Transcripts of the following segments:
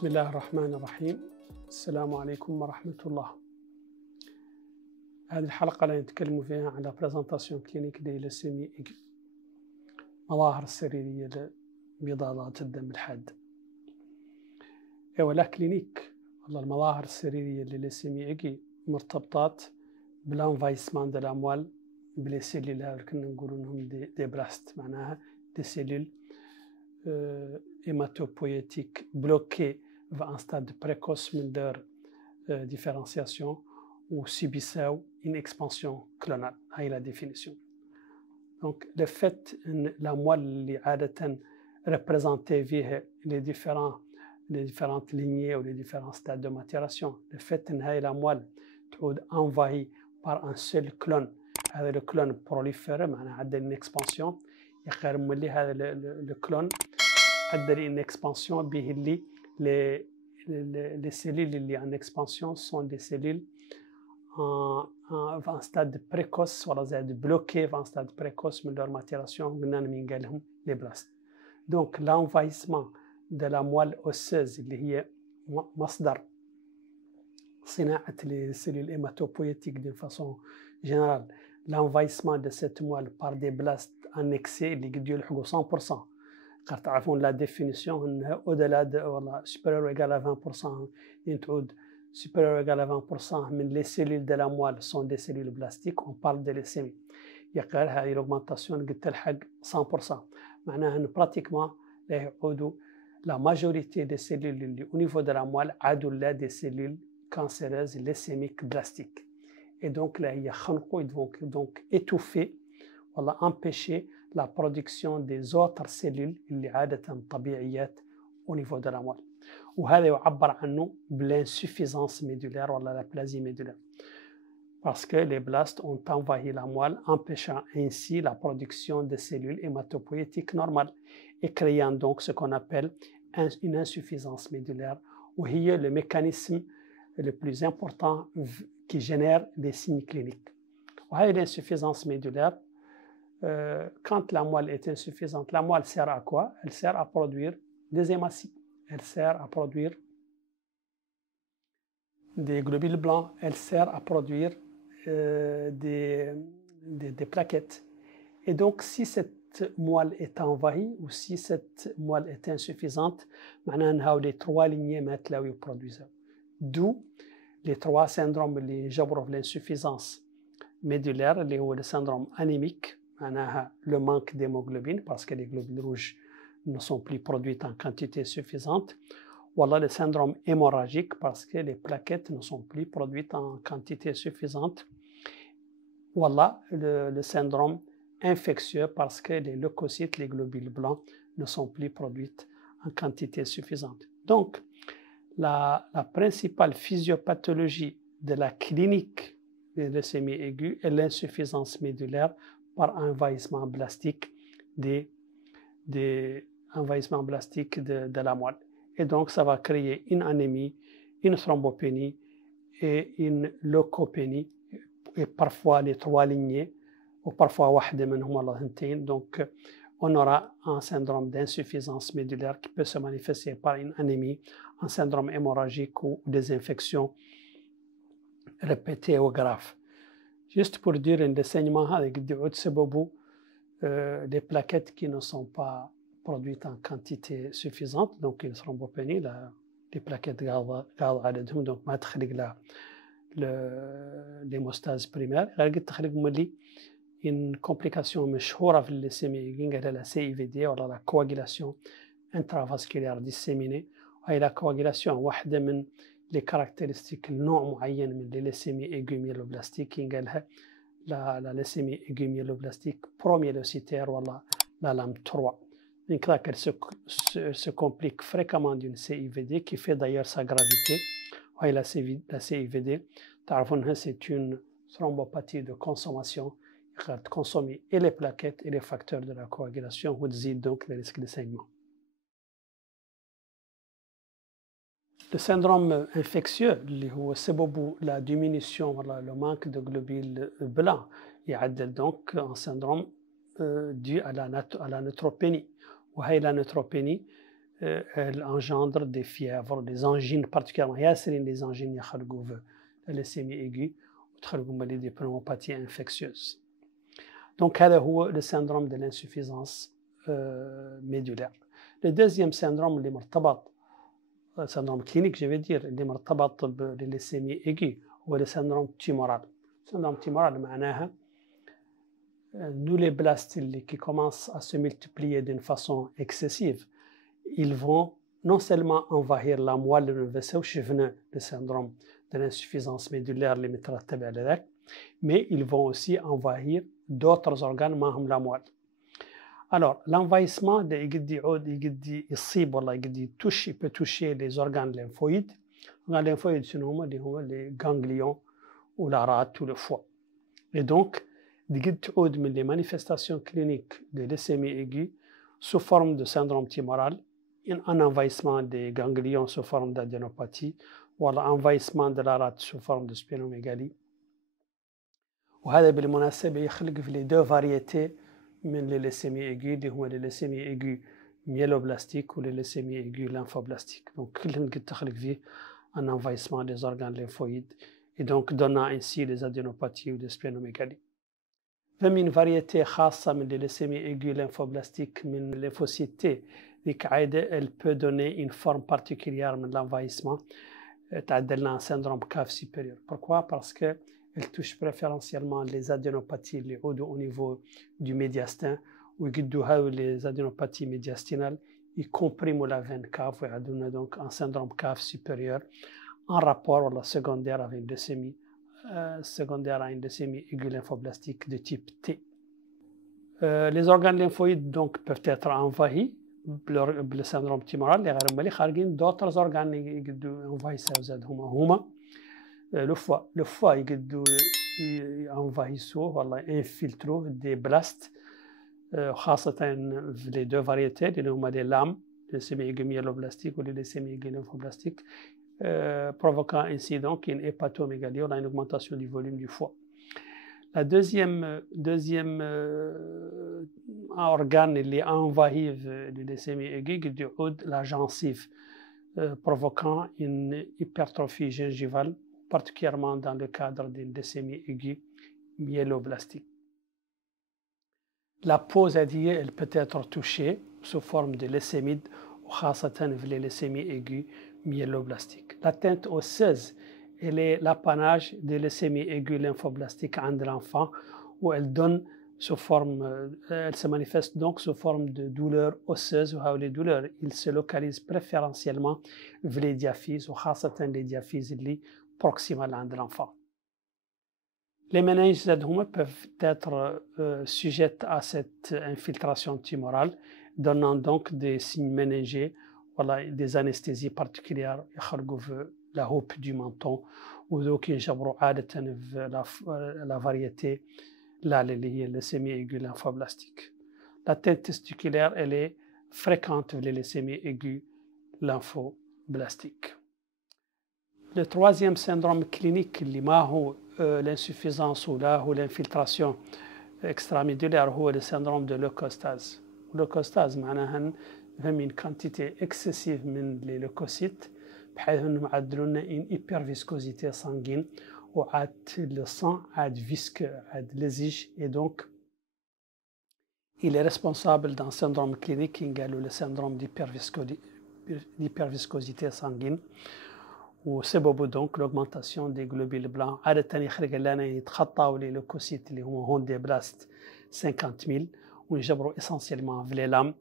بسم الله الرحمن الرحيم. السلام عليكم ورحمة الله. هذه الحلقة اللي نتكلم فيها على بريزنتاسيون كلينيك دي ليسيمي إيغو، مظاهر السريرية لبضادات الدم الحادة. ولا كلينيك والله المظاهر السريرية لليسيمي إيغو مرتبطات بالانفايسمون دو الأموال بلي سيلول اللي كنا نقولوا انهم دي بلاست، معناها دي سيلول hématopoïétiques bloquées à un stade précoce de leur différenciation ou subissent une expansion clonale. C'est la définition. Donc, le fait que la moelle qui représentée via les différentes lignées ou les différents stades de maturation, le fait que la moelle soit envahie par un seul clone, le clone prolifère, il y a une expansion, le clone a une expansion بيهلي les cellules اللي en expansion sont des cellules en stade précoce ولا زاد bloquées en stade précoce من leur maturation قلنا من قالهم les blastes. Donc l'envahissement de la moelle osseuse اللي هي مصدر صناعة les cellules hématopoïétiques d'une façon générale, l'envahissement de cette moelle par des blastes annexés اللي قد يلحقوا 100%. car تعرفون la définition انها au-delà de voilà supérieur ou égal à 20%, ينتعود supérieur ou égal à 20% من les cellules de la moelle sont des cellules blastiques, on parle de leucémie. يقال هذه l'augmentation قد تلحق 100%، معناها ان pratiquement لا يعودوا la majorité des cellules اللي au niveau de la moelle عادوا لا des cellules cancéreuses leucémiques blastiques. Et donc là il y a خنقوا donc étouffer ولا empêcher la production des autres cellules اللي عادة طبيعيات au niveau de la moelle. وهذا يعبر عنه بالinsuffisance médulaire ولا l'aplasie médulaire. Parce que les blastes ont envahi la moelle, empêchant ainsi la production de cellules hématopoïétiques normales et créant donc ce qu'on appelle une insuffisance médulaire, وهي le mécanisme le plus important qui génère des signes cliniques. وهذه l'insuffisance médulaire, quand la moelle est insuffisante, la moelle sert à quoi? Elle sert à produire des hématies, elle sert à produire des globules blancs, elle sert à produire des plaquettes. Et donc, si cette moelle est envahie ou si cette moelle est insuffisante, maintenant, les trois lignées mettent là où ils produisent. D'où les trois syndromes qui جبروا l'insuffisance médulaire, le syndrome anémique, le manque d'hémoglobine parce que les globules rouges ne sont plus produits en quantité suffisante, ou alors le syndrome hémorragique parce que les plaquettes ne sont plus produites en quantité suffisante, ou alors le syndrome infectieux parce que les leucocytes, les globules blancs, ne sont plus produits en quantité suffisante. Donc, la principale physiopathologie de la clinique de leucémie aiguë est l'insuffisance médulaire par envahissement blastique de la moelle. Et donc, ça va créer une anémie, une thrombopénie et une leucopénie, et parfois les trois lignées, ou parfois واحدة منهم ولا ثنتين. Donc, on aura un syndrome d'insuffisance médulaire qui peut se manifester par une anémie, un syndrome hémorragique ou des infections répétées ou graves. Juste pour dire que le saignement des plaquettes qui ne sont pas produites en quantité suffisante, donc une thrombopénie, les plaquettes gardent donc ما تخلق l'hémostase primaire. Une complication مشهورة في الليسيميا هي la CIVD ولا la coagulation intravasculaire disséminée. وهي la coagulation واحدة من les caractéristiques نوع معين من الليسيميا aiguë myéloblastique ينقالها la leucémie aiguë myéloblastique promyélocitaire ولا la lame 3. Donc là qu'elle se complique fréquemment d'une CIVD qui fait d'ailleurs sa gravité. وهي la CIVD تعرفونها c'est une thrombopathie de consommation qui consomme et les plaquettes et les facteurs de la coagulation وتزيد donc le risque de saignement. Le syndrome infectieux, la diminution, le manque de globules blancs, il y a donc un syndrome dû à la neutropénie. Et la neutropénie, elle engendre des fièvres, des angines particulièrement. ياسرين les angines يخلقوا في الاسيمي aiguë وتخلقوا des pneumopathies infectieuses. Donc هذا هو le syndrome de l'insuffisance médulaire. Le deuxième syndrome اللي مرتبط syndrome clinique je vais dire اللي مرتبط بالليسيمي aiguë هو le syndrome tumoral. syndrome tumoral معناها nous les blastes qui commencent à se multiplier d'une façon excessive, ils vont non seulement envahir la moelle de vaisseau, le syndrome de l'insuffisance médulaire, mais ils vont aussi envahir d'autres organes, même la moelle. Alors, l'envahissement il peut toucher les organes lymphoïdes. Les organes lymphoïdes, c'est les ganglions ou la rate ou le foie. Et donc, les manifestations cliniques de leucémie aiguë sous forme de syndrome tumoral, un envahissement des ganglions sous forme d'adénopathie ou un envahissement de la rate sous forme de splénomégalie. وهذا بالمناسبة يخلق في les deux variétés من les leucémies aiguës اللي هما les leucémies aiguës myéloblastiques ou les leucémies aiguës lymphoblastiques. Donc كلهم تخلق فيه un envahissement des organes lymphoïdes et donc donnant ainsi les adénopathies ou des splénomégalies. فمن variété خاصة من les leucémies aiguës lymphoblastiques من lymphocytes T elle peut donner une forme particulière de l'envahissement تعدل un syndrome cave supérieur. Pourquoi? Parce que elle touche préférentiellement les adénopathies au niveau du médiastin ou les adénopathies médiastinales, y compris la veine cave, et donc un syndrome cave supérieur en rapport à la secondaire avec une leucémie secondaire à une leucémie aiguë lymphoblastique de type T. Les organes lymphoïdes donc peuvent être envahis le syndrome tumoral. D'autres organes envahissent le foie envahissent infiltrent des blastes خاصة les deux variétés اللي هما les lames leucémie aiguë myéloblastique ou les leucémies aiguës lymphoblastiques provoquant ainsi donc une hépatomégalie ou une augmentation du volume du foie. La deuxième organe qui envahit les leucémies aiguës la gencive provoquant une hypertrophie gingivale particulièrement dans le cadre d'une leucémie aiguë myéloblastique. La peau elle peut être touchée sous forme de leucémide وخاصة في les leucémies aiguës myéloblastiques. L'atteinte osseuse elle est l'apanage des leucémies aiguës lymphoblastiques chez l'enfant où elle se manifeste donc sous forme de douleurs osseuses où les douleurs se localisent préférentiellement في les diaphyses وخاصة les diaphyses proximales de l'enfant. Les méninges peuvent être sujettes à cette infiltration tumorale, donnant donc des signes méningés, des anesthésies particulières, la houppe du menton, ou donc la variété, la leucémie aiguë lymphoblastique. La tête testiculaire, elle est fréquente les leucémies aiguës lymphoblastiques. Le troisième syndrome clinique, l'insuffisance ou l'infiltration extramédulaire, c'est le syndrome de leucostase. Leucostase, c'est une quantité excessive de leucocytes, qui une hyperviscosité sanguine, où le sang est visqueux, lésige, et donc il est responsable d'un syndrome clinique qui est le syndrome d'hyperviscosité sanguine. وسببه donc l'augmentation des globules blancs. عادة يخرج لنا يتخطاو لي لوكوسيت اللي هما هون دي بلاست 50000 وينجبروا essentiellement في les lames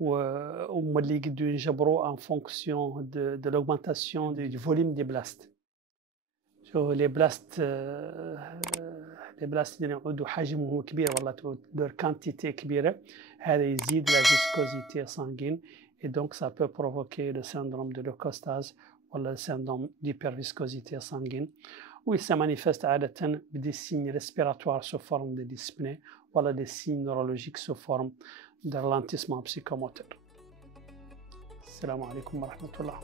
وهما اللي يقدروا ينجبروا en fonction de l'augmentation du volume des blastes. les blastes اللي يعودوا حجمهم كبير والله leur quantité كبيرة هذا يزيد la viscosité sanguine et donc ça peut provoquer le syndrome de leucostase ou le syndrome d'hyperviscosité sanguine, où il se manifeste des signes respiratoires sous forme de dyspnée ou des signes neurologiques sous forme de ralentissement psychomoteur. Assalamu alaikum wa rahmatullah.